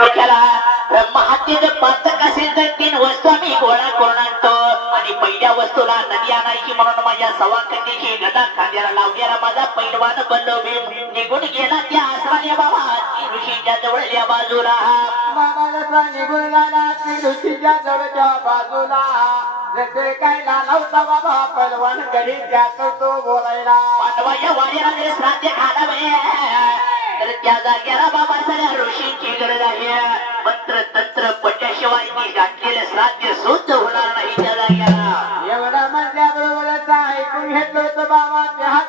डोक्याला. ब्रह्महत्येचं पाचक असेल तर तीन वस्तू आम्ही गोळा करून आणतो. आणि पहिल्या वस्तूला नदी आणायची म्हणून माझ्या सवाकंडीची गदा खांद्याला लावलेला माझा पैलवान भीम निघून गेला त्या आसराने बाबा. ऋषीच्या जवळल्या बाजूला. निघून गेला ती ऋषीच्या जवळच्या बाजूला. जसे काय लावता बाबा पलवान घरी त्यात तो बोलायला. पांडवाच्या वाड्याला जर श्राद्ध घालावे त्या जागेला बाबा सगळ्या ऋषींची गरज आहे मंत्र तंत्र पडल्याशिवाय ती घातलेलं श्राद्ध शुद्ध होणार नाही त्या जागेला एवढं म्हणल्याबरोबरच ऐकून घेतलं होतं बाबा. त्या हात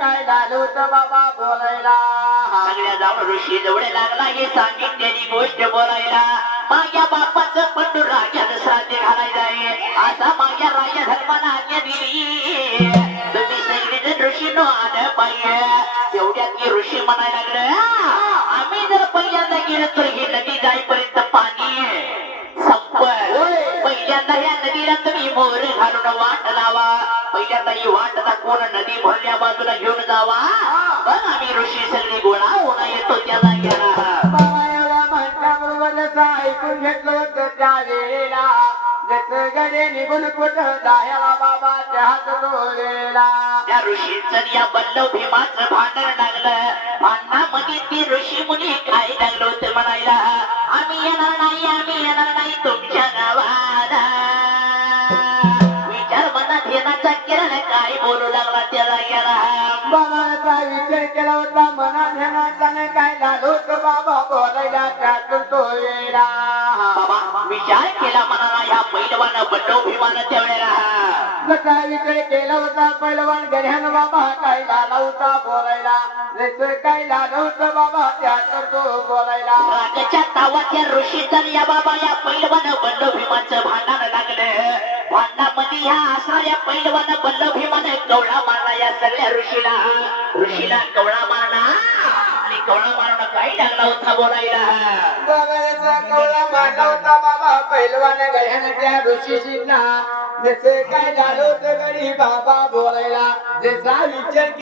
काय झालं होतं बाबा बोलायला? सगळ्या जाऊन ऋषी जवळ लागला हे सांगितलेली गोष्ट बोलायला. माझ्या बापाचं पंडू राजाचं श्राद्ध घालायचं आहे. असा माझ्या राजा धर्माला आज्ञा दिली. तुम्ही सगळेजण ऋषीनो आलं पाहिजे. म्हणायला लागलं "हा, आम्ही जर पहिल्यांदा गेलो तर ही नदी जाईपर्यंत पाणी संपल. पहिल्यांदा या नदीला तुम्ही मोहर घालून वाट लावा. पहिल्यांदा ही वाट दाखवून नदी भरल्या बाजूला घेऊन जावा. मग आम्ही ऋषी सगळी गोळा होणं येतो त्या जाग्याला ऐकून घेतलं होतं त्या वेळेला जसं गडे निघून कुठं जायला बाबा त्या हात वेळेला त्या ऋषींचं या बल्लव भीमाचं भांडण येणार नाही आम्ही येणार नाही तुमच्या गावाला विचार मनात येण्याचा किरण काय बोलू लागला त्याला गेला बाबाचा विचार केला होता मनात काय बाबा बोलायला त्यातून तो बाबा विचार केला मनाला या पैलवान बल्लव भीमानं त्यावेळेला. जसा केला होता पैलवान गड्यान बाबा काय झाला होता बोलायला. काय झालं होतं बाबा बोलायला गावाच्या तावाच्या ऋषीचा या बाबा या पैलवान बल्लव भीमाचं भांडण लागलं. भांडणामध्ये ह्या असा या पैलवान बल्लव भीमानं कवळा मारला या सगळ्या ऋषीला. ऋषीला कवळा मारला. आणि कवळा मारणं काही लागला होता बोलायला. कवळा मारला होता बाबा पैलवान गड्यान त्या ऋषीशीला जसे काय झालं होतं गडी बाबा बोलायला जसा विचार